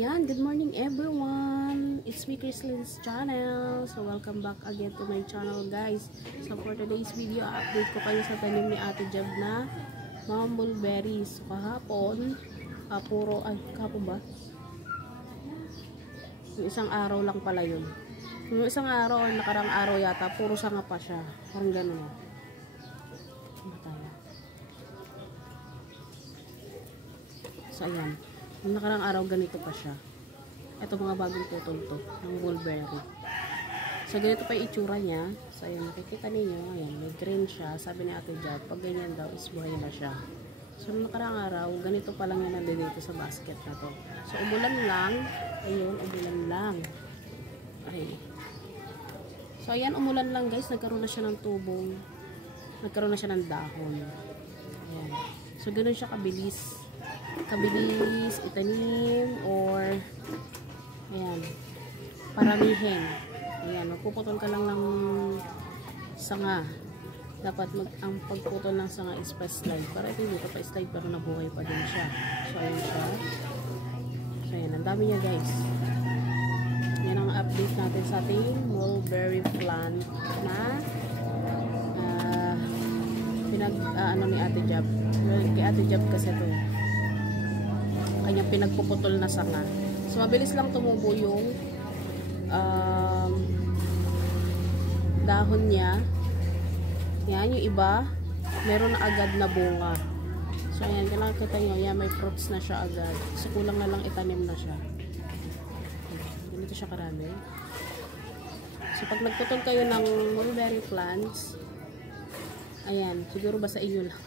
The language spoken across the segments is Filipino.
Yan, good morning everyone. It's me, Chrisly's channel. So, welcome back again to my channel, guys. So, for today's video, update ko kayo sa tanim ni Ate Jab na mga mulberries. So, kahapon, kahapon ba? Yung isang araw lang pala yun. Yung isang araw, nakarang araw yata, puro sanga pa siya. Parang gano'n. So, ayan. Yung nakarang araw, ganito pa siya. Ito mga bagong putol to, ng mulberry. So, ganito pa yung itsura niya. So, ayan, makikita ninyo. Ayan, may green siya. Sabi ni Ate Jab, pag ganyan daw, is buhay na siya. So, yung nakarang araw, ganito pa lang yan nandito sa basket na to. So, umulan lang. Ayun, umulan lang. Okay. So, ayan, umulan lang, guys. Nagkaroon na siya ng tubong. Nagkaroon na siya ng dahon. Ayan. So, ganun siya kabilis itanim or ayan, paramihin. Ayan, magpuputol ka lang ng sanga. Dapat ang pagputol ng sanga is pa-slide. Para ito dito pa-slide pero nabuhay pa din siya. So, ayan siya. So, ayan, ang dami niya, guys. Yan ang update natin sa ating mulberry plant na ano ni Ate Jab. Kay Ate Jab kasi ito kanyang pinagpuputol na sanga. So, mabilis lang tumubo yung dahon niya. Yan, yung iba, meron na agad na bunga. So, ayan, kung nakikita nyo, yan, may fruits na siya agad. So, kulang na lang itanim na siya. Ganito siya karami. So, pag nagputol kayo ng mulberry plants, ayan, siguro ba sa inyo lang.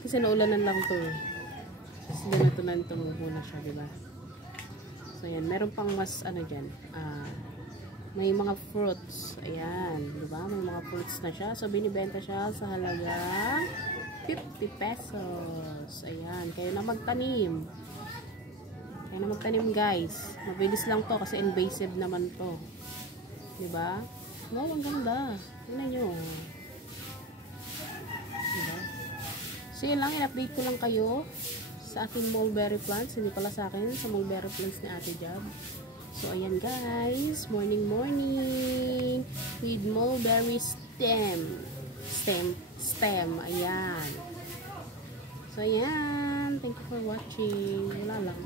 Kasi naulanan lang to eh. Kasi ganito tumubo na siya, diba? So, ayan. Meron pang mas, ano dyan, may mga fruits. Ayan, diba? May mga fruits na siya. So, binibenta siya sa halaga 50 pesos. Ayan. Kayo na magtanim. Kayo na magtanim, guys. Mabilis lang to kasi invasive naman to. Diba? Wow, ang ganda. Tingnan nyo. Diba? So, yun lang. In-update ko lang kayo sa ating mulberry plants, hindi pala sa akin, sa mulberry plants ni Ate Jab. So, ayan guys, morning with mulberry stem, ayan. So, ayan, thank you for watching. Wala lang.